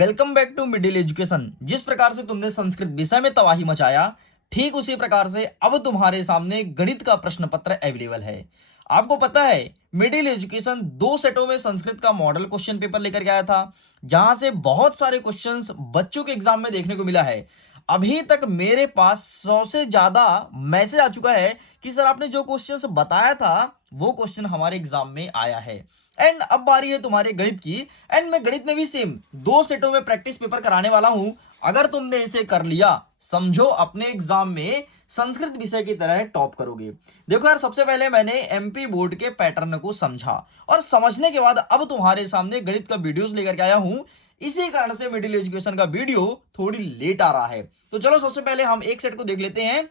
Welcome back to Middle Education. जिस प्रकार से तुमने संस्कृत विषय में तबाही मचाया, ठीक उसी प्रकार से अब तुम्हारे सामने गणित का प्रश्न पत्र अवेलेबल है। आपको पता है, मिडिल एजुकेशन 2 सेटों में संस्कृत का मॉडल क्वेश्चन पेपर लेकर के आया था, जहां से बहुत सारे क्वेश्चंस बच्चों के एग्जाम में देखने को मिला है। अभी तक मेरे पास 100 से ज्यादा मैसेज आ चुका है कि सर आपने जो क्वेश्चंस बताया था वो क्वेश्चन हमारे एग्जाम में आया है। एंड अब बारी है तुम्हारे गणित की। एंड मैं गणित में भी सेम 2 सेटों में प्रैक्टिस पेपर कराने वाला हूं। अगर तुमने इसे कर लिया, समझो अपने एग्जाम में संस्कृत विषय की तरह टॉप करोगे। देखो यार, सबसे पहले मैंने एमपी बोर्ड के पैटर्न को समझा और समझने के बाद अब तुम्हारे सामने गणित का वीडियोस लेकर के आया हूं। इसी कारण से मिडिल एजुकेशन का वीडियो थोड़ी लेट आ रहा है। तो चलो सबसे पहले हम एक सेट को देख लेते हैं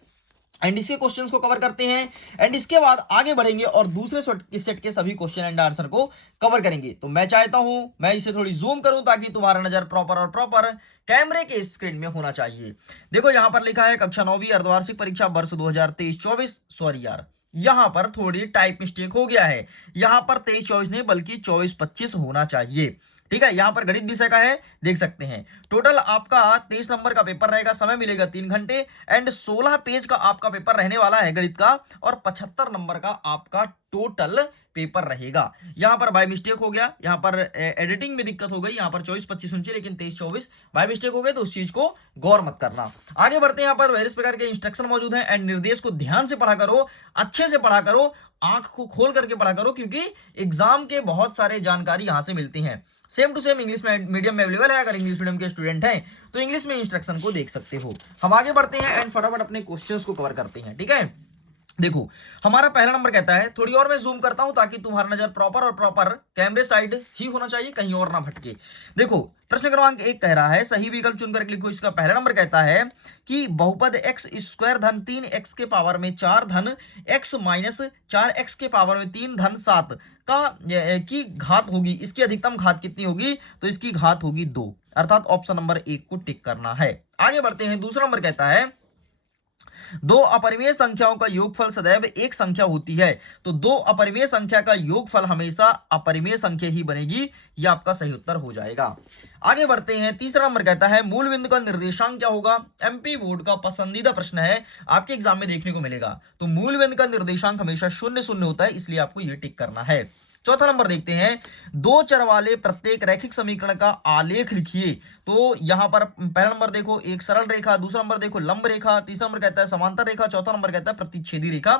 एंड इसके क्वेश्चंस को कवर करते हैं। एंड इसके बाद आगे बढ़ेंगे और दूसरे सेट के सभी क्वेश्चन एंड आंसर को कवर करेंगे। तो मैं चाहता हूं मैं इसे थोड़ी जूम करूं ताकि तुम्हारा नजर प्रॉपर कैमरे के स्क्रीन में होना चाहिए। देखो यहां पर लिखा है कक्षा 9वीं अर्धवार्षिक परीक्षा वर्ष 2023-24। सॉरी यार, यहां पर थोड़ी टाइप मिस्टेक हो गया है। यहां पर 23-24 नहीं बल्कि 24-25 होना चाहिए। ठीक है, यहां पर गणित विषय का है, देख सकते हैं। टोटल आपका 23 नंबर का पेपर रहेगा, समय मिलेगा 3 घंटे एंड 16 पेज का आपका पेपर रहने वाला है गणित का, और 75 नंबर का आपका टोटल पेपर रहेगा। यहां पर बाय मिस्टेक हो गया, यहां पर एडिटिंग में दिक्कत हो गई, यहां पर 24-25 होनी चाहिए लेकिन 23-24 बाय मिस्टेक हो गए, तो उस चीज को गौर मत करना। आगे बढ़ते हैं। यहां पर वेरियस प्रकार के इंस्ट्रक्शन मौजूद हैं एंड निर्देश को ध्यान से पढ़ा करो, अच्छे से पढ़ा करो, आंख को खोल करके पढ़ा करो, क्योंकि एग्जाम के बहुत सारे जानकारी यहां से मिलती हैं। सेम टू सेम इंग्लिश में मीडियम में अवेलेबल है। अगर इंग्लिश मीडियम के स्टूडेंट हैं तो इंग्लिश में इंस्ट्रक्शन को देख सकते हो। हम आगे बढ़ते हैं एंड फटाफट अपने क्वेश्चंस को कवर करते हैं। ठीक है, देखो हमारा पहला नंबर कहता है, थोड़ी और मैं जूम करता हूं ताकि तुम्हारा नजर प्रॉपर कैमरे साइड ही होना चाहिए, कहीं और ना भटके। देखो प्रश्न क्रमांक 1 कह रहा है, सही विकल्प चुनकर लिखो। इसका पहला नंबर कहता है कि बहुपद एक्स स्क्वायर धन 3x के पावर में 4 धन x माइनस 4x के पावर में 3 धन 7 का की घात होगी। इसकी अधिकतम घात कितनी होगी? तो इसकी घात होगी 2, अर्थात ऑप्शन नंबर 1 को टिक करना है। आगे बढ़ते हैं। दूसरा नंबर कहता है, दो अपरिमेय संख्याओं का योगफल सदैव एक संख्या होती है। तो दो अपरिमेय संख्या का योगफल हमेशा अपरिमेय संख्या ही बनेगी। यह आपका सही उत्तर हो जाएगा। आगे बढ़ते हैं। तीसरा नंबर कहता है, मूल बिंदु का निर्देशांक क्या होगा? एमपी बोर्ड का पसंदीदा प्रश्न है, आपके एग्जाम में देखने को मिलेगा। तो मूल बिंदु का निर्देशांक हमेशा 0 होता है, इसलिए आपको यह टिक करना है। चौथा नंबर देखते हैं, दो चर वाले प्रत्येक रैखिक समीकरण का आलेख लिखिए। तो यहां पर पहला नंबर देखो एक सरल रेखा, दूसरा नंबर देखो लंब रेखा, तीसरा नंबर कहता है समांतर रेखा, चौथा नंबर कहता है प्रतिच्छेदी रेखा।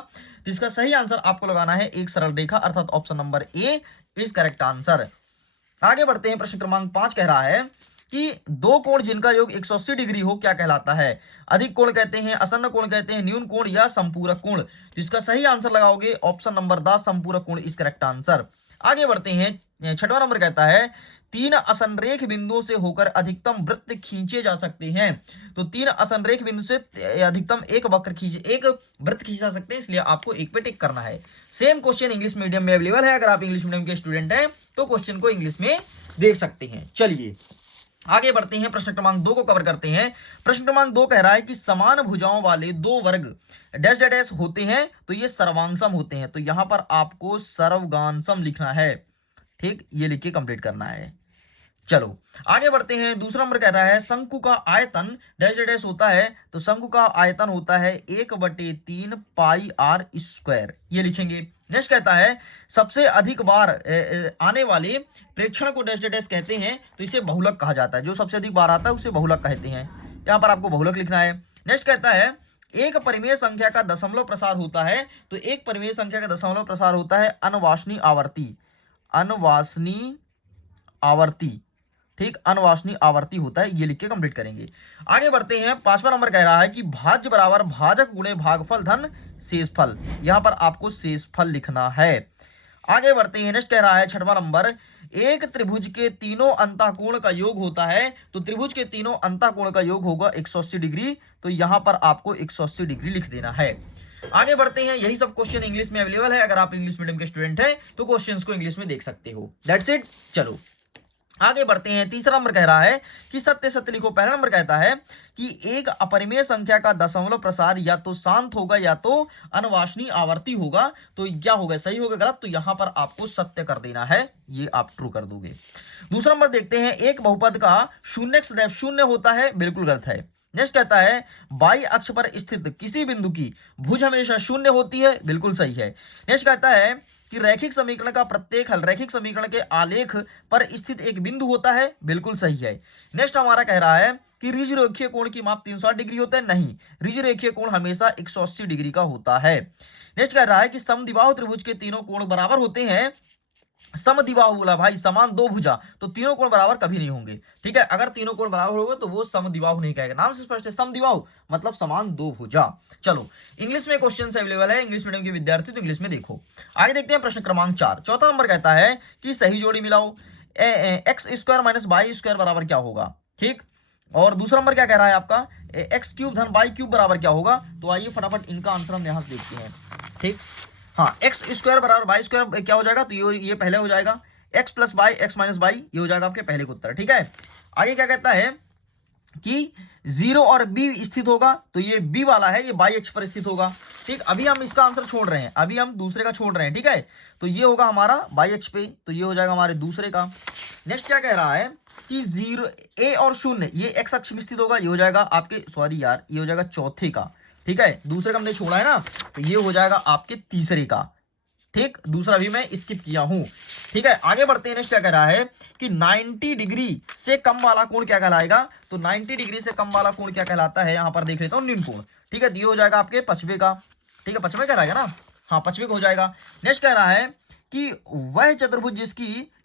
तो इसका सही आंसर आपको लगाना है एक सरल रेखा, अर्थात option number A is correct answer. आगे बढ़ते हैं। प्रश्न क्रमांक 5 कह रहा है कि दो कोण जिनका योग 180 डिग्री हो क्या कहलाता है? अधिक कोण कहते हैं, असन्न कोण कहते हैं, न्यून कोण या संपूरक कोण। तो इसका सही आंसर लगाओगे ऑप्शन नंबर द संपूरक कोण इज करेक्ट आंसर। आगे बढ़ते हैं। छठवां नंबर कहता है, तीन असंरेख बिंदुओं से होकर अधिकतम वृत्त खींचे जा सकते हैं। तो तीन असंरेख बिंदु से अधिकतम एक वृत्त खींच जा सकते हैं, इसलिए आपको एक पे टिक करना है। सेम क्वेश्चन इंग्लिश मीडियम में अवेलेबल है। अगर आप इंग्लिश मीडियम के स्टूडेंट हैं तो क्वेश्चन को इंग्लिश में देख सकते हैं। चलिए आगे बढ़ते हैं। प्रश्न क्रमांक 2 को कवर करते हैं। प्रश्न क्रमांक 2 कह रहा है कि समान भुजाओं वाले दो वर्ग डैश डैश डैश होते हैं, तो ये सर्वांगसम होते हैं। तो यहां पर आपको सर्वगांसम लिखना है। ठीक, ये लिख के कंप्लीट करना है। चलो आगे बढ़ते हैं। दूसरा नंबर कह रहा है, शंकु का आयतन डैश डैश डैश होता है। तो शंकु का आयतन होता है 1/3 पाई आर स्क्वायर, ये लिखेंगे। नेक्स्ट कहता है, सबसे अधिक बार आने वाले प्रेक्षण को डैश डैश डैश कहते हैं। तो इसे बहुलक कहा जाता है, जो सबसे अधिक बार आता है उसे बहुलक कहते हैं। यहां पर आपको बहुलक लिखना है। नेक्स्ट कहता है, एक परिमेय संख्या का दशमलव प्रसार होता है। तो एक परिमेय संख्या का दशमलव प्रसार होता है अनवासनी आवर्ती, अनवासनी आवर्ती। ठीक, अनवासनी आवर्ती होता है, ये लिख के कंप्लीट करेंगे। आगे बढ़ते हैं। 5वां नंबर कह रहा है कि भाज्य बराबर भाजक गुणे भागफल धन शेषफल। यहां पर आपको शेषफल लिखना है। आगे बढ़ते हैं। नेक्स्ट कह रहा है 6वां नंबर, एक त्रिभुज के तीनों अंतःकोण का योग होता है। तो त्रिभुज के तीनों अंतःकोण का योग होगा 180 डिग्री। तो यहां पर आपको 180 डिग्री लिख देना है। आगे बढ़ते हैं। यही सब क्वेश्चन इंग्लिश में अवेलेबल है। अगर आप इंग्लिश मीडियम के स्टूडेंट हैं तो क्वेश्चंस को इंग्लिश में देख सकते हो। That's it. चलो आगे बढ़ते हैं। तीसरा नंबर कह रहा है कि सत्य सत्य लिखो। पहला नंबर कहता है कि एक अपरिमेय संख्या का दशमलव प्रसार या तो शांत होगा या तो अनवांछनीय आवर्ती होगा। तो क्या होगा, सही होगा गलत? तो यहां पर आपको सत्य कर देना है, ये आप ट्रू कर दोगे। दूसरा नंबर देखते हैं, एक बहुपद का शून्य सदैव शून्य होता है, बिल्कुल गलत है। नेक्स्ट कहता है बाई अक्ष पर स्थित किसी बिंदु की भुज हमेशा शून्य होती है, बिल्कुल सही है। नेक्स्ट कहता है कि रैखिक समीकरण का प्रत्येक हल रैखिक समीकरण के आलेख पर स्थित एक बिंदु होता है, बिल्कुल सही है। नेक्स्ट हमारा कह रहा है कि ऋज रेखीय कोण की माप 360 डिग्री होता है, नहीं, ऋज रेखीय कोण हमेशा 180 डिग्री का होता है। नेक्स्ट कह रहा है कि समद्विबाहु त्रिभुज के तीनों कोण बराबर होते हैं। समद्विबाहु बोला भाई, समान दो भुजा, तो तीनों कोण बराबर कभी नहीं होंगे, ठीक है। अगर तीनों कोण बराबर होंगे तो वो समद्विबाहु नहीं कहेगा, नाम से स्पष्ट है, समद्विबाहु मतलब समान दो भुजा। चलो इंग्लिश में क्वेश्चन अवेलेबल है, इंग्लिश मीडियम के विद्यार्थी तो इंग्लिश में देखो। आगे देखते हैं प्रश्न क्रमांक 4। चौथा नंबर कहता है कि सही जोड़ी मिलाओ, x square minus y square बराबर क्या होगा, ठीक। और दूसरा नंबर क्या कह रहा है आपका, एक्स क्यूब धन वाई क्यूब बराबर क्या होगा। तो आइए फटाफट इनका आंसर हम यहां से देखते हैं, ठीक। हाँ, एक्स स्क्वायर बराबर वाई स्क्वायर क्या हो जाएगा, तो ये पहले हो जाएगा, x plus y x minus y, ये हो जाएगा आपके पहले का उत्तर, ठीक है। आगे क्या कहता है कि जीरो और बी स्थित होगा, तो ये बी वाला है, ये बाई अक्ष पर स्थित होगा, ठीक। अभी हम इसका आंसर छोड़ रहे हैं, अभी हम दूसरे का छोड़ रहे हैं, ठीक है। तो ये होगा हमारा बाई अक्ष पे, तो ये हो जाएगा हमारे दूसरे का। नेक्स्ट क्या कह रहा है कि जीरो ए और शून्य ये एक्स अक्ष में स्थित होगा, ये हो जाएगा आपके, सॉरी यार, ये हो जाएगा चौथे का, ठीक है। दूसरे का हमने छोड़ा है ना, तो ये हो जाएगा आपके तीसरे का, ठीक। दूसरा भी मैं स्किप किया हूं, ठीक है। आगे बढ़ते हैं। नेक्स्ट क्या कह रहा है कि 90 डिग्री से कम वाला कोण क्या कहलाएगा, तो 90 डिग्री से कम वाला कोण क्या कहलाता है, यहां पर देख लेता हूं, निम्न कोण, ठीक है। तो ये हो जाएगा आपके पचवे का, ठीक है, पचवे कहलाएगा ना, हाँ पचवे का हो जाएगा। नेक्स्ट कह रहा है कि वह चतुर्भुज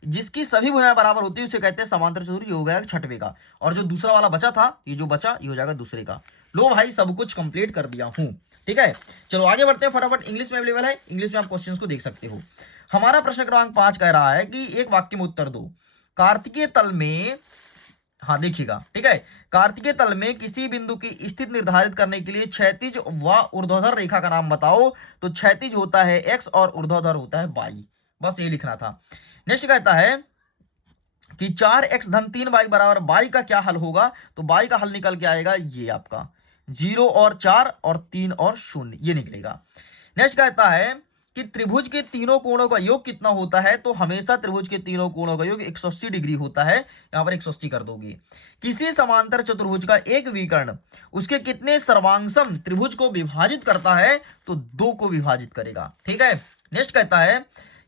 जिसकी सभी भुजाएं बराबर होती है उसे कहते हैं समांतर चतुर्भुज, ये हो गया छठवे का। और जो दूसरा वाला बचा था, ये जो बचा ये हो जाएगा दूसरे का। लो भाई सब कुछ कंप्लीट कर दिया हूं, ठीक है। चलो आगे बढ़ते हैं फटाफट, इंग्लिश में अवेलेबल है, इंग्लिश में आप क्वेश्चंस को देख सकते हो। हमारा प्रश्न क्रमांक 5 कह रहा है कि एक वाक्य में उत्तर दो। कार्तिकीय तल में, हाँ देखिएगा, ठीक है, कार्तिकीय तल में किसी बिंदु की स्थिति निर्धारित करने के लिए क्षैतिज व ऊर्ध्वाधर रेखा का नाम बताओ। तो क्षैतिज होता है एक्स और ऊर्ध्वाधर होता है वाई, बस ये लिखना था। नेक्स्ट कहता है कि 4x धन 3y बराबर y का क्या हल होगा। तो y का हल निकल के आएगा ये आपका 0 और 4 और 3 और 0, ये निकलेगा। नेक्स्ट कहता है कि त्रिभुज के तीनों कोणों का योग कितना होता है। तो हमेशा त्रिभुज के तीनों कोणों का योग 180 डिग्री होता है, यहां पर 180 कर दोगे। किसी समांतर चतुर्भुज का एक विकर्ण उसके कितने सर्वांगसम त्रिभुज को विभाजित करता है। तो 2 को विभाजित करेगा, ठीक है। नेक्स्ट कहता है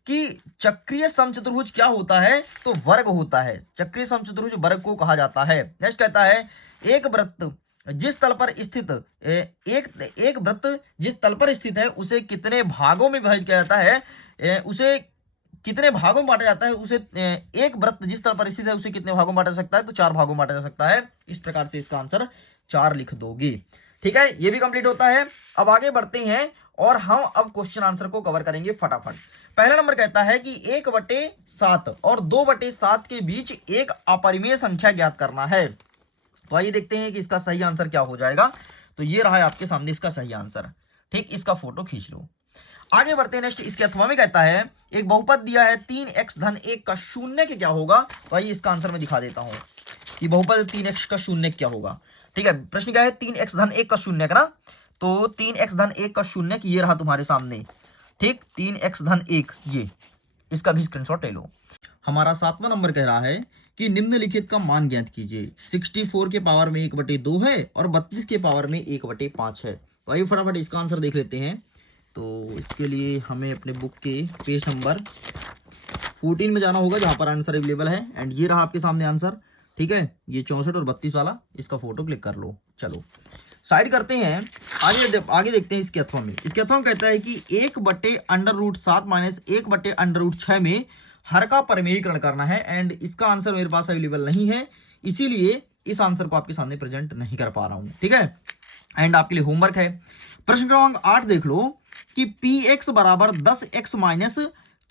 कि चक्रीय समचतुर्भुज क्या होता है। तो वर्ग होता है, चक्रीय समचतुर्भुज वर्ग को कहा जाता है। नेक्स्ट कहता है एक वृत्त जिस तल पर स्थित एक वृत्त जिस तल पर स्थित है उसे कितने भागों में विभाजित किया जाता है, उसे कितने भागों में बांटा जाता है, उसे एक वृत्त जिस तल पर स्थित है उसे कितने भागों में बांटा जा सकता है। तो 4 भागों में बांटा जा सकता है। इस प्रकार से इसका आंसर 4 लिख दोगे, ठीक है। ये भी कंप्लीट होता है। अब आगे बढ़ते हैं और हम अब क्वेश्चन आंसर को कवर करेंगे फटाफट। पहला नंबर कहता है कि 1/7 और 2/7 के बीच एक अपरिमेय संख्या ज्ञात करना है। तो आइए देखते हैं कि इसका सही आंसर क्या हो जाएगा। तो ये रहा है आपके सामने इसका सही आंसर, ठीक। इसका फोटो खींच लो। आगे बढ़ते हैं। नेक्स्ट इसके अथवा में कहता है एक बहुपद दिया है 3x धन 1 का शून्य क्या क्या होगा। तो आइए इसका आंसर मैं दिखा देता हूं कि बहुपद 3x का शून्य क्या होगा, ठीक है। प्रश्न क्या है 3x धन 1 का शून्य ना, तो 3x धन 1 का शून्य ये रहा तुम्हारे सामने, ठीक। 3x धन 1, ये इसका भी स्क्रीनशॉट ले लो। हमारा 7वां नंबर कह रहा है कि निम्नलिखित का मान ज्ञात कीजिए। 64 के पावर में 1/2 है और 32 के पावर में 1/5 है। तो आइए फटाफट इसका आंसर देख लेते हैं। तो इसके लिए हमें अपने बुक के पेज नंबर 14 में जाना होगा जहां पर आंसर अवेलेबल है। एंड ये रहा आपके सामने आंसर, ठीक है। ये 64 और 32 वाला, इसका फोटो क्लिक कर लो। चलो साइड करते हैं, आगे देखते हैं इसके अथवा में। इसके अथवा में कहता है कि 1/√7 माइनस 1/√6 में हर का परिमेयीकरण करना है। एंड इसका आंसर मेरे पास अवेलेबल नहीं है, इसीलिए इस आंसर को आपके सामने प्रेजेंट नहीं कर पा रहा हूं, ठीक है। एंड आपके लिए होमवर्क है। प्रश्न क्रमांक 8 देख लो कि px बराबर 10x minus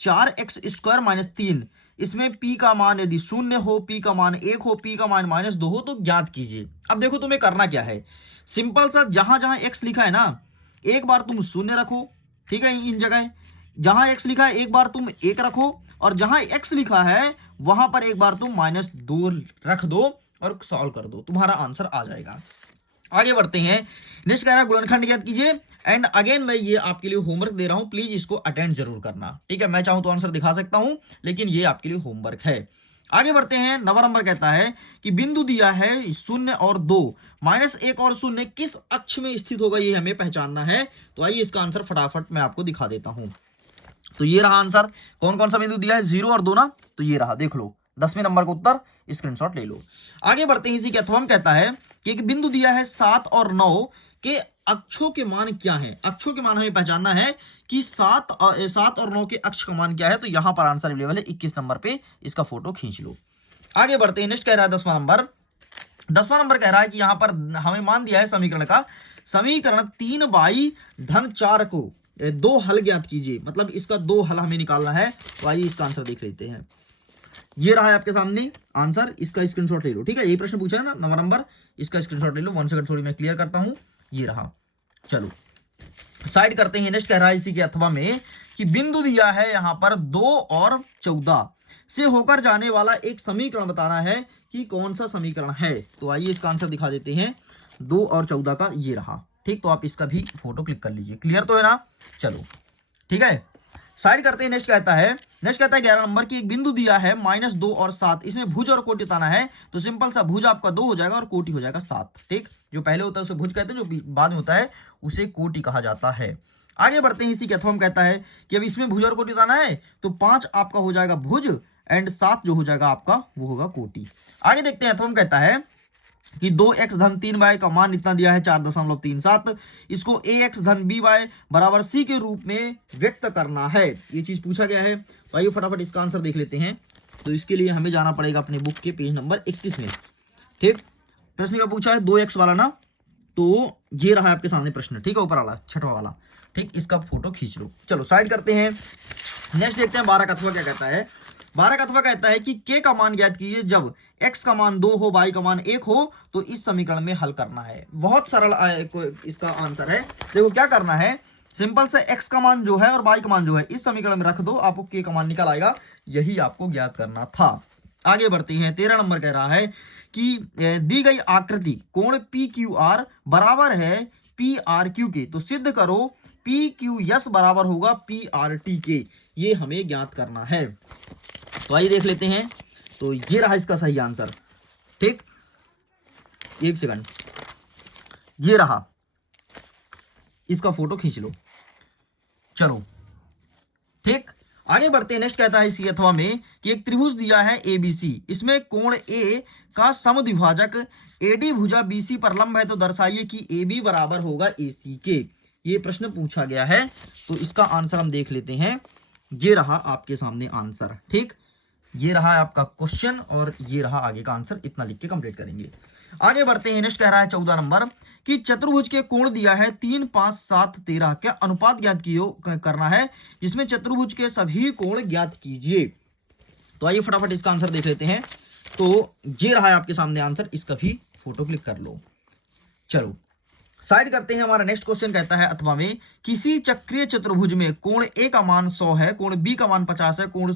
4x square minus 3, इसमें p का मान यदि 0 हो, p का मान 1 हो, p का मान -2 हो तो ज्ञात कीजिए। अब देखो तुम्हें करना क्या है, सिंपल सा, जहां जहां x लिखा है ना एक बार तुम 0 रखो, ठीक है। इन जगह जहां x लिखा है एक बार तुम 1 रखो, और जहां x लिखा है वहां पर एक बार तुम -2 रख दो और सॉल्व कर दो, तुम्हारा आंसर आ जाएगा। आगे बढ़ते हैं। नेक्स्ट कह रहा है गुणनखंड ज्ञात कीजिए। एंड अगेन मैं ये आपके लिए होमवर्क दे रहा हूं, प्लीज इसको अटेंड जरूर करना, ठीक है। मैं चाहूं तो आंसर दिखा सकता हूं, लेकिन ये आपके लिए होमवर्क है। आगे बढ़ते हैं। 9वां नंबर कहता है कि बिंदु दिया है 0 और 2, -1 और 0 किस अक्ष में स्थित होगा, ये हमें पहचानना है। तो आइए इसका आंसर फटाफट मैं आपको दिखा देता हूं। तो ये रहा आंसर। कौन कौन सा बिंदु दिया है, 0 और 2 ना, तो ये रहा, देख लो। 10वें नंबर का उत्तर स्क्रीनशॉट ले लो। आगे बढ़ते हैं। इसी के अथवा में कहता है कि एक बिंदु दिया है 7 और 9 के अक्षों के मान क्या है। अक्षों के मान हमें पहचानना है कि 7 और 9 के अक्ष का मान क्या है। तो यहां पर आंसर अवेलेबल है 21 नंबर पे, इसका फोटो खींच लो। आगे बढ़ते हैं। नेक्स्ट कह रहा है 10वां नंबर। 10वां नंबर कह रहा है कि यहां पर हमें मान दिया है समीकरण का, समीकरण 3y-4 को 2 हल ज्ञात कीजिए, मतलब इसका 2 हल हमें निकालना है। तो आइए इसका आंसर देख लेते हैं। ये रहा है आपके सामने आंसर, इसका स्क्रीनशॉट ले लो, ठीक है। यही प्रश्न पूछा है ना 9वां नंबर, इसका स्क्रीनशॉट ले लो। 1 सेकंड थोड़ी मैं क्लियर करता हूं। ये रहा, चलो साइड करते हैं। नेक्स्ट कह रहा है इसी के अथवा में कि बिंदु दिया है यहां पर 2 और 14 से होकर जाने वाला एक समीकरण बताना है कि कौन सा समीकरण है। तो आइए इसका आंसर दिखा देते हैं। 2 और 14 का ये रहा, ठीक। तो आप इसका भी फोटो क्लिक कर लीजिए। क्लियर तो है ना, चलो ठीक है, साइड करते हैं। नेक्स्ट कहता है 11 नंबर की एक बिंदु दिया है -2 और 7, इसमें भुज और कोटि बताना है। तो सिंपल सा भुज आपका 2 हो जाएगा और कोटि हो जाएगा 7, ठीक। जो पहले होता है उसे भुज कहते हैं, जो बाद में होता है उसे कोटि कहा जाता है। आगे बढ़ते हैं। इसी के अथवा में कहता है कि अब इसमें भुज और कोटि बताना है। तो 5 आपका हो जाएगा भुज एंड 7 जो हो जाएगा आपका वो होगा कोटि। आगे देखते हैं। अथवा में कहता है कि 2x धन 3y का मान इतना दिया है 4.37, इसको ax धन by बराबर c के रूप में व्यक्त करना है। ये चीज पूछा गया है। तो आइए फटाफट इसका आंसर देख लेते हैं। तो इसके लिए हमें जाना पड़ेगा अपने बुक के पेज नंबर 31 में, ठीक। प्रश्न का पूछा है 2x वाला ना, तो ये रहा आपके सामने प्रश्न, ठीक है, ऊपर वाला 6वां वाला, ठीक। इसका फोटो खींच लो। चलो साइड करते हैं। नेक्स्ट देखते हैं 12 का अथवा क्या कहता है। 12 का अथवा कहता है कि k का मान ज्ञात कीजिए जब x का मान 2 हो, y का मान 1 हो, तो इस समीकरण में हल करना है। बहुत सरल इसका आंसर है। देखो क्या करना है, सिंपल से x का मान जो है और y का मान जो है इस समीकरण में रख दो, आपको k का मान निकल आएगा। यही आपको ज्ञात करना था। आगे बढ़ते हैं। 13 नंबर कह रहा है कि दी गई आकृति कोण PQR बराबर है PRQ के, तो सिद्ध करो PQS बराबर होगा PRT के। ये हमें ज्ञात करना है। तो आइए देख लेते हैं। तो ये रहा इसका सही आंसर, ठीक। 1 सेकंड, ये रहा, इसका फोटो खींच लो। चलो ठीक, आगे बढ़ते हैं। नेक्स्ट कहता है इसी अथवा में कि एक त्रिभुज दिया है ABC, इसमें कोण A का समद्विभाजक AD भुजा BC पर लंब है, तो दर्शाइए कि AB बराबर होगा AC के। ये प्रश्न पूछा गया है। तो इसका आंसर हम देख लेते हैं। ये रहा आपके सामने आंसर, ठीक। ये रहा आपका क्वेश्चन और ये रहा आगे का आंसर। इतना लिख के कंप्लीट करेंगे। आगे बढ़ते हैं। नेक्स्ट कह रहा है 14 नंबर कि चतुर्भुज के कोण दिया है 3, 5, 7, 13 क्या अनुपात ज्ञात करना है, जिसमें चतुर्भुज के सभी कोण ज्ञात कीजिए। तो आइए फटाफट इसका आंसर देख लेते हैं। तो ये रहा है आपके सामने आंसर, इसका भी फोटो क्लिक कर लो। चलो साइड करते हैं। हमारा नेक्स्ट क्वेश्चन कहता है अथवा में किसी चक्रीय चतुर्भुज में कोण A का मान 100 है, कोण B का मान 50 है, कोण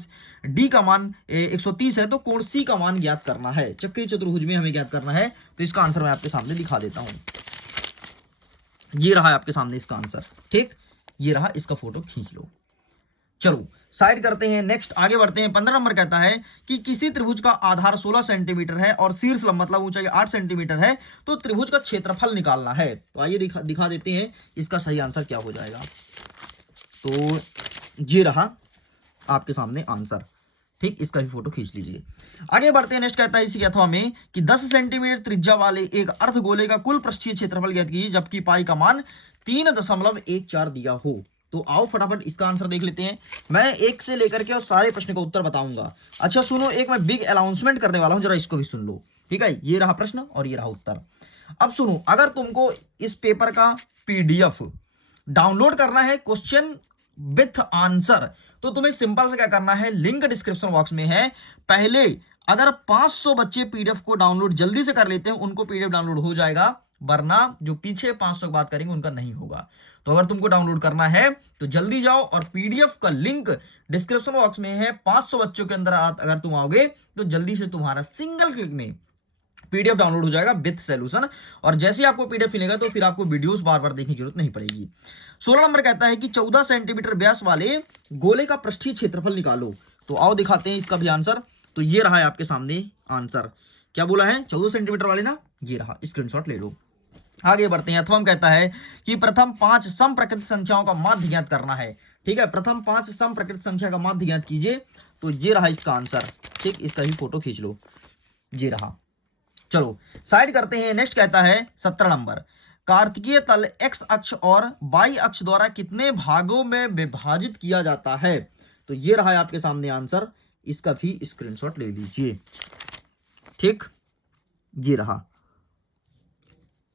D का मान 130 है, तो कोण C का मान ज्ञात करना है। चक्रीय चतुर्भुज में हमें ज्ञात करना है। तो इसका आंसर मैं आपके सामने दिखा देता हूं। ये रहा आपके सामने इसका आंसर, ठीक। ये रहा, इसका फोटो खींच लो। चलो साइड करते हैं। नेक्स्ट आगे बढ़ते हैं। 15 नंबर कहता है कि किसी त्रिभुज का आधार 16 सेंटीमीटर है और शीर्ष लंब मतलब ऊंचाई 8 सेंटीमीटर है, तो त्रिभुज का क्षेत्रफल निकालना है। तो आइए दिखा देते हैं इसका सही आंसर क्या हो जाएगा। तो ये रहा आपके सामने आंसर, ठीक। इसका भी फोटो खींच लीजिए। आगे बढ़ते हैं। नेक्स्ट कहता है इसी अथवा में कि 10 सेंटीमीटर त्रिज्या वाले एक अर्धगोले का कुल पृष्ठीय क्षेत्रफल ज्ञात कीजिए, जबकि पाई का मान 3.14 दिया हो। तो आओ फटाफट इसका आंसर देख लेते हैं। मैं एक से लेकर के और सारे प्रश्न का उत्तर बताऊंगा। अच्छा सुनो, एक मैं बिग अनाउंसमेंट करने वाला हूं, जरा इसको भी सुन लो, ठीक है। ये रहा प्रश्न और ये रहा उत्तर। अब सुनो, अगर तुमको इस पेपर का PDF डाउनलोड करना है क्वेश्चन विथ आंसर, तो तुम्हें सिंपल से क्या करना है, लिंक डिस्क्रिप्शन बॉक्स में है। पहले अगर 500 बच्चे PDF को डाउनलोड जल्दी से कर लेते हैं, उनको PDF डाउनलोड हो जाएगा। वरना जो पीछे 500 की बात करेंगे उनका नहीं होगा। तो अगर तुमको डाउनलोड करना है तो जल्दी जाओ और पीडीएफ का लिंक डिस्क्रिप्शन बॉक्स में है। 500 बच्चों के अंदर अगर तुम आओगे तो जल्दी से तुम्हारा सिंगल क्लिक में पीडीएफ डाउनलोड हो जाएगा विथ सॉल्यूशन। और जैसे ही आपको पीडीएफ मिलेगा तो फिर आपको वीडियोस बार बार देखने की जरूरत नहीं पड़ेगी। 16 नंबर कहता है कि 14 सेंटीमीटर व्यास वाले गोले का पृष्ठीय क्षेत्रफल निकालो। तो आओ दिखाते हैं इसका भी आंसर। तो ये रहा है आपके सामने आंसर। क्या बोला है? 14 सेंटीमीटर वाले ना, ये रहा, स्क्रीनशॉट ले लो। आगे बढ़ते हैं। अथवा कहता है कि प्रथम 5 सम प्रकृत संख्याओं का माध्य ज्ञात करना है। ठीक है, प्रथम 5 सम प्रकृत संख्या का माध्य ज्ञात कीजिए। तो ये रहा इसका आंसर। ठीक, इसका भी फोटो खींच लो, ये रहा। चलो साइड करते हैं। नेक्स्ट कहता है 17 नंबर, कार्तिकीय तल एक्स अक्ष और वाई अक्ष द्वारा कितने भागों में विभाजित किया जाता है। तो ये रहा है आपके सामने आंसर। इसका भी स्क्रीनशॉट ले लीजिए। ठीक, ये रहा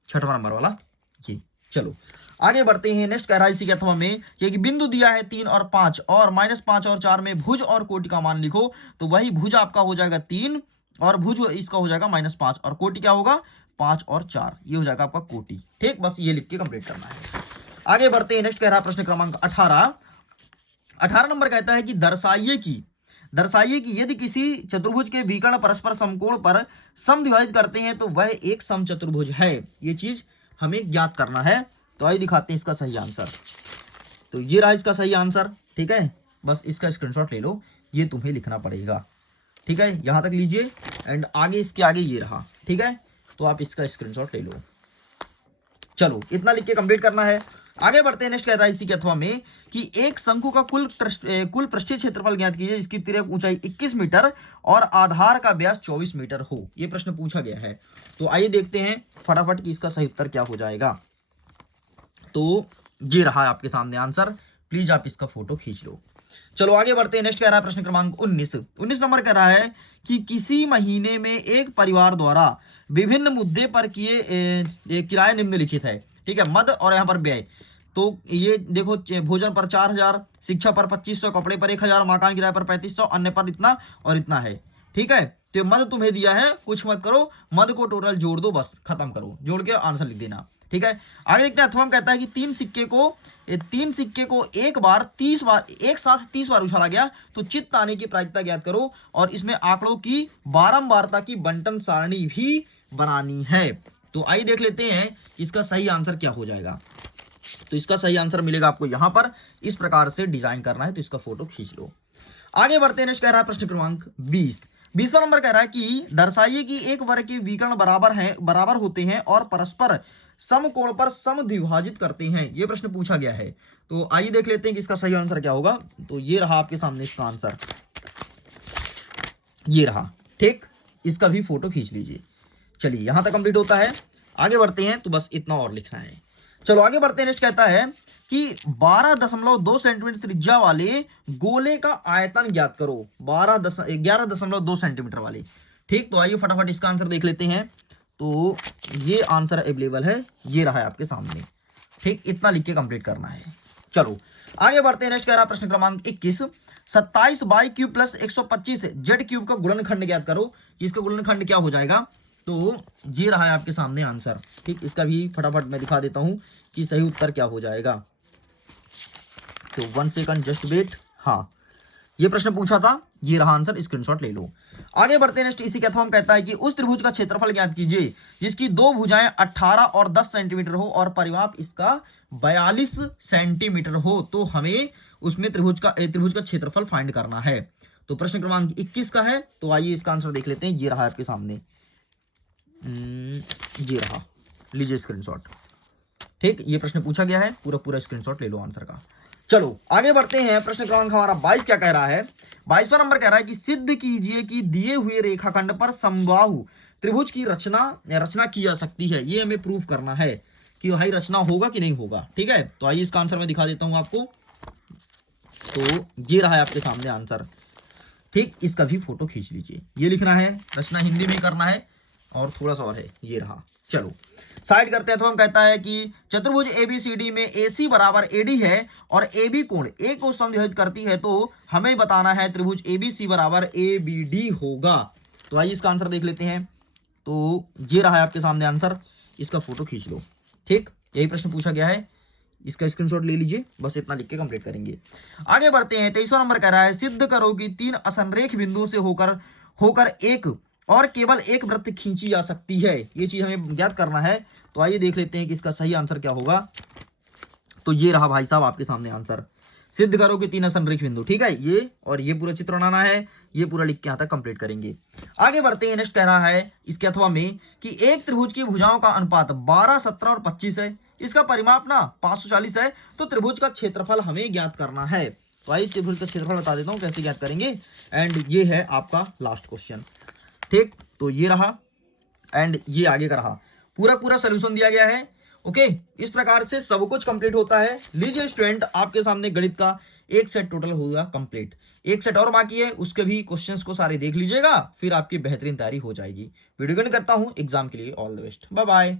6वां नंबर वाला ये। चलो आगे बढ़ते हैं। नेक्स्ट कह रहा है इसी के अथवा में कि बिंदु दिया है 3 और 5 और -5 और 4 में भुज और कोटि का मान लिखो। तो वही भुज आपका हो जाएगा 3 और भुज इसका हो जाएगा -5 और कोटि क्या होगा 5 और 4, ये हो जाएगा आपका कोटि। ठीक, बस ये लिख के कंप्लीट करना है। आगे बढ़ते हैं। नेक्स्ट कह रहा है प्रश्न क्रमांक 18 नंबर कहता है कि दर्शाइए कि यदि किसी चतुर्भुज के विकर्ण परस्पर समकोण पर समद्विभाजित करते हैं तो वह एक समचतुर्भुज है। ये चीज हमें ज्ञात करना है। तो आइए दिखाते हैं इसका सही आंसर। तो ये रहा इसका सही आंसर। ठीक है, बस इसका स्क्रीनशॉट ले लो, ये तुम्हें लिखना पड़ेगा। ठीक है, यहां तक लीजिए एंड आगे इसके आगे ये रहा। ठीक है, तो आप इसका स्क्रीनशॉट ले लो। चलो इतना लिख के कंप्लीट करना है। आगे बढ़ते हैं। नेक्स्ट कहता है इसी के अथवा में कि एक शंकु का कुल पृष्ठीय क्षेत्रफल ज्ञात कीजिए जिसकी तिर्यक ऊंचाई 21 मीटर और आधार का व्यास 24 मीटर हो। यह प्रश्न पूछा गया है। तो आइए देखते हैं फटाफट कि इसका सही उत्तर क्या हो जाएगा। तो ये रहा है आपके सामने आंसर। प्लीज आप इसका फोटो खींच लो। चलो आगे बढ़ते हैं। नेक्स्ट कह रहा है प्रश्न क्रमांक 19 नंबर कह रहा है कि किसी महीने में एक परिवार द्वारा विभिन्न मुद्दे पर किए किराए निम्नलिखित है। ठीक है, मद और यहाँ पर व्यय। तो ये देखो, भोजन पर 4000, शिक्षा पर 2500, कपड़े पर 1000, मकान किराए पर 3500, अन्य पर इतना और इतना है। ठीक है, तो मद तुम्हें दिया है, कुछ मत करो, मद को टोटल जोड़ दो, बस खत्म करो, जोड़ के आंसर लिख देना। ठीक है, आगे देखते हैं। अथवा कहता है कि तीन सिक्के को एक साथ 30 बार उछाला गया तो चित्त आने की प्रायिकता ज्ञात करो और इसमें आंकड़ों की बारंबारता की बंटन सारणी भी बनानी है। तो आइए देख लेते हैं इसका सही आंसर क्या हो जाएगा। तो इसका सही आंसर मिलेगा आपको यहां पर, इस प्रकार से डिजाइन करना है। तो इसका फोटो खींच लो। आगे बढ़ते हैं। नेक्स्ट कह रहा है प्रश्न क्रमांक 20वां नंबर कह रहा है कि दर्शाइए कि एक वर्ग के विकर्ण बराबर होते हैं और परस्पर समकोण पर समद्विभाजित करते हैं। यह प्रश्न पूछा गया है। तो आइए देख लेते हैं कि इसका सही आंसर क्या होगा। तो ये रहा आपके सामने इसका आंसर, ये रहा। ठीक, इसका भी फोटो खींच लीजिए। चलिए यहां तक कंप्लीट होता है। आगे बढ़ते हैं। तो बस इतना और लिखना है। चलो आगे बढ़ते हैं। नेक्स्ट कहता है कि 12.2 सेंटीमीटर त्रिज्या वाले गोले का आयतन ज्ञात करो। 11.2 सेंटीमीटर वाले। ठीक, तो आइए फटाफट इसका आंसर देख लेते हैं। तो ये आंसर अवेलेबल है, ये रहा है आपके सामने। ठीक, इतना लिख के कंप्लीट करना है। चलो आगे बढ़ते हैं। नेक्स्ट कह रहा प्रश्न क्रमांक 21, 27 by cube plus 125 Z cube का गुणनखंड ज्ञात करो। इसका गुणनखंड क्या हो जाएगा। तो ये रहा है आपके सामने आंसर। ठीक, इसका भी फटाफट मैं दिखा देता हूं कि सही उत्तर क्या हो जाएगा। तो 1 सेकंड जस्ट वेट। हाँ, ये प्रश्न पूछा था, ये रहा आंसर, स्क्रीनशॉट ले लो। आगे बढ़ते हैं। नेक्स्ट इसी के अथवा में कहता है कि उस त्रिभुज का क्षेत्रफल ज्ञात कीजिए जिसकी दो भुजाएं 18 और 10 सेंटीमीटर हो और परिमाप इसका 42 सेंटीमीटर हो। तो हमें उसमें त्रिभुज का क्षेत्रफल फाइंड करना है। तो प्रश्न क्रमांक 21 का है। तो आइए इसका आंसर देख लेते हैं। ये रहा आपके सामने, ये रहा, लीजिए स्क्रीनशॉट। ठीक, ये प्रश्न पूछा गया है, पूरा स्क्रीनशॉट ले लो आंसर का। चलो आगे बढ़ते हैं। प्रश्न क्रमांक हमारा 22 क्या कह रहा है। 22वां नंबर कह रहा है कि सिद्ध कीजिए कि दिए हुए रेखाखंड पर समबाहु त्रिभुज की रचना की जा सकती है। ये हमें प्रूफ करना है कि भाई रचना होगा कि नहीं होगा। ठीक है, तो आइए इसका आंसर मैं दिखा देता हूं आपको। तो ये रहा है आपके सामने आंसर। ठीक, इसका भी फोटो खींच लीजिए। ये लिखना है, रचना हिंदी में करना है और थोड़ा सा और है, ये रहा। चलो साइड करते हैं। तो हम कहता है कि चतुर्भुज ABCD में AC बराबर AD है और AB कोण A को समद्विभाजित करती है। तो हमें बताना है त्रिभुज ABC बराबर ABD होगा। तो आइए इसका आंसर देख लेते हैं। तो ये रहा है आपके सामने आंसर। इसका फोटो खींच लो। ठीक, यही प्रश्न पूछा गया है, इसका स्क्रीनशॉट ले लीजिए, बस इतना लिख के कंप्लीट करेंगे। आगे बढ़ते हैं। 23वां नंबर कह रहा है सिद्ध करो कि 3 असंरेख बिंदुओं से होकर होकर एक और केवल एक वृत्त खींची जा सकती है। ये चीज हमें ज्ञात करना है। तो आइए देख लेते हैं कि इसका सही आंसर क्या होगा। तो ये रहा भाई साहब आपके सामने आंसर। सिद्ध करो कि 3 असंरेख बिंदु, ठीक है, ये और ये पूरा चित्र बनाना है, ये पूरा लिख के यहां तक कंप्लीट करेंगे। आगे बढ़ते हैं। नेक्स्ट कह रहा है इसके अथवा में कि एक त्रिभुज की भुजाओं का अनुपात 12, 17 और 25 है, इसका परिमाप ना 540 है, तो त्रिभुज का क्षेत्रफल हमें ज्ञात करना है। तो आइए त्रिभुज का क्षेत्रफल बता देता हूं कैसे ज्ञात करेंगे। एंड ये है आपका लास्ट क्वेश्चन। ठीक, तो ये रहा एंड ये आगे का रहा। पूरा पूरा सोल्यूशन दिया गया है। ओके, इस प्रकार से सब कुछ कंप्लीट होता है। लीजिए स्टूडेंट, आपके सामने गणित का एक सेट टोटल होगा कंप्लीट। एक सेट और बाकी है, उसके भी क्वेश्चंस को सारे देख लीजिएगा, फिर आपकी बेहतरीन तैयारी हो जाएगी। वीडियो करता हूं एग्जाम के लिए। All the best, bye bye.